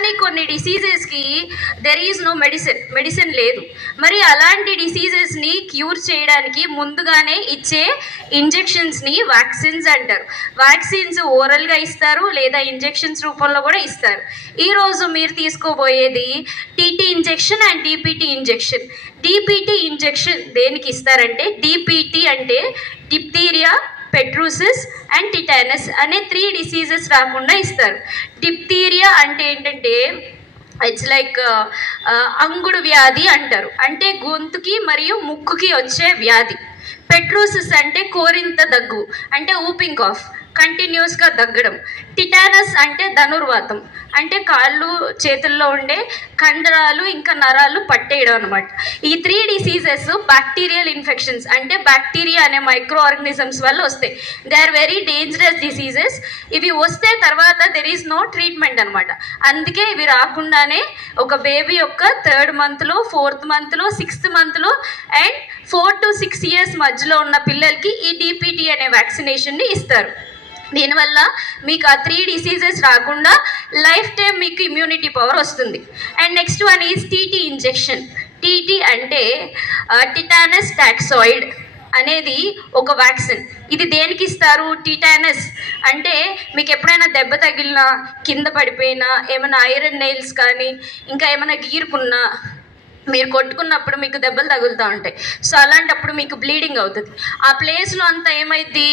కానీ కొన్ని డిసీజెస్కి there is no medicine లేదు. మరి అలాంటి డిసీజెస్ని క్యూర్ చేయడానికి ముందుగానే ఇచ్చే ఇంజెక్షన్స్ని వ్యాక్సిన్స్ అంటారు. వ్యాక్సిన్స్ ఓరల్గా ఇస్తారు లేదా ఇంజెక్షన్స్ రూపంలో కూడా ఇస్తారు. ఈరోజు మీరు తీసుకోబోయేది TT injection and DPT injection. DPT injection దేనికి ఇస్తారంటే, డిపిటీ అంటే డిప్తీరియా, పెట్రూసిస్ అండ్ టిటానస్ అనే 3 డిసీజెస్ రాకుండా ఇస్తారు. డిప్తీరియా అంటే ఏంటంటే ఇట్స్ లైక్ అంగుడు వ్యాధి అంటారు, అంటే గొంతుకి మరియు ముక్కుకి వచ్చే వ్యాధి. పెట్రూసిస్ అంటే కోరింత దగ్గు, అంటే ఊపింగ్ కాఫ్, కంటిన్యూస్గా దగ్గడం. టిటానస్ అంటే ధనుర్వాతం, అంటే కాళ్ళు చేతుల్లో ఉండే కండరాలు ఇంకా నరాలు పట్టేయడం అనమాట. ఈ 3 డిసీజెస్ బ్యాక్టీరియల్ ఇన్ఫెక్షన్స్, అంటే బ్యాక్టీరియా అనే మైక్రో ఆర్గనిజమ్స్ వల్ల వస్తాయి. They are very dangerous diseases. ఇవి వస్తే తర్వాత దెర్ ఈజ్ నో ట్రీట్మెంట్ అనమాట. అందుకే ఇవి రాకుండానే ఒక బేబీ యొక్క 3rd మంత్లో, 4th మంత్లో, 6th మంత్లో అండ్ 4 to 6 years మధ్యలో ఉన్న పిల్లలకి ఈ డిపిటీ అనే వ్యాక్సినేషన్ని ఇస్తారు. దీనివల్ల మీకు ఆ 3 డిసీజెస్ రాకుండా లైఫ్ టైం మీకు ఇమ్యూనిటీ పవర్ వస్తుంది. And next one is TT injection. TT అంటే టిటానస్ టాక్సాయిడ్ అనేది ఒక వ్యాక్సిన్. ఇది దేనికి ఇస్తారు? టిటానస్ అంటే మీకు ఎప్పుడైనా దెబ్బ తగిలినా, కింద పడిపోయినా, ఏమైనా ఐరన్ నెయిల్స్ కానీ ఇంకా ఏమైనా గీరుకున్నా, మీరు కొట్టుకున్నప్పుడు మీకు దెబ్బలు తగులుతూ ఉంటాయి. సో అలాంటప్పుడు మీకు బ్లీడింగ్ అవుతుంది. ఆ ప్లేస్లో అంతా ఏమైంది,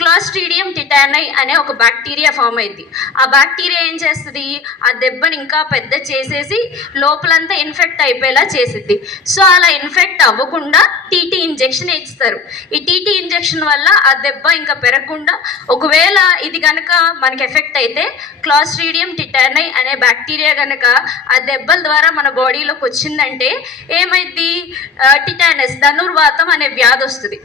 క్లాస్ట్రీడియం టిటానై అనే ఒక బ్యాక్టీరియా ఫామ్ అయింది. ఆ బ్యాక్టీరియా ఏం చేస్తుంది, ఆ దెబ్బని ఇంకా పెద్ద చేసేసి లోపలంతా ఇన్ఫెక్ట్ అయిపోయేలా చేసిద్ది. సో అలా ఇన్ఫెక్ట్ అవ్వకుండా టీటీ ఇంజెక్షన్ ఇస్తారు. ఈ టీటీ ఇంజెక్షన్ వల్ల ఆ దెబ్బ ఇంకా పెరగకుండా, ఒకవేళ ఇది కనుక మనకి ఎఫెక్ట్ అయితే క్లాస్ట్రీడియం టిటానై అనే బ్యాక్టీరియా కనుక ఆ దెబ్బల ద్వారా మన బాడీలోకి వచ్చిందంటే ఏమైంది, టిటానస్ ధనుర్వాతం అనే వ్యాధి వస్తుంది.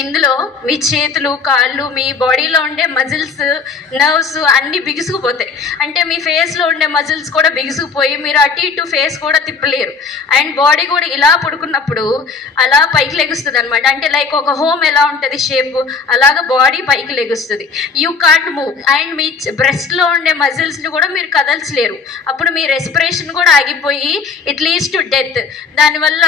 ఇందులో మీ చేతులు, కాళ్ళు, మీ బాడీలో ఉండే మజిల్స్, నర్వ్స్ అన్నీ బిగుసుకుపోతాయి. అంటే మీ ఫేస్లో ఉండే మజిల్స్ కూడా బిగుసుకుపోయి మీరు అటు ఇటు ఫేస్ కూడా తిప్పలేరు. అండ్ బాడీ కూడా ఇలా పడుకున్నప్పుడు అలా పైకి లెగుస్తుంది అనమాట. అంటే లైక్ ఒక హోమ్ ఎలా ఉంటుంది షేప్, అలాగా బాడీ పైకి లెగుస్తుంది. You can't move. అండ్ మీ బ్రెస్ట్లో ఉండే మజిల్స్ని కూడా మీరు కదల్చలేరు. అప్పుడు మీ రెస్పిరేషన్ కూడా ఆగిపోయి ఇట్ లీడ్స్ టు డెత్. దానివల్ల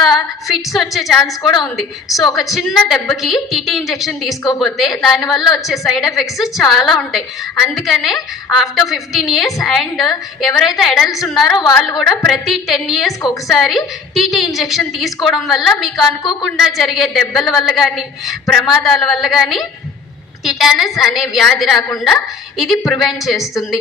ఫిట్స్ వచ్చే ఛాన్స్ కూడా ఉంది. సో ఒక చిన్న దెబ్బకి టీటీ ఇంజెక్షన్ తీసుకోకపోతే దానివల్ల వచ్చే సైడ్ ఎఫెక్ట్స్ చాలా ఉంటాయి. అందుకనే ఆఫ్టర్ 15 years అండ్ ఎవరైతే అడల్ట్స్ ఉన్నారో వాళ్ళు కూడా ప్రతి 10 yearsకి ఒకసారి టీటీ ఇంజెక్షన్ తీసుకోవడం వల్ల మీకు అనుకోకుండా జరిగే దెబ్బల వల్ల కానీ, ప్రమాదాల వల్ల కానీ టిటానస్ అనే వ్యాధి రాకుండా ఇది ప్రివెంట్ చేస్తుంది.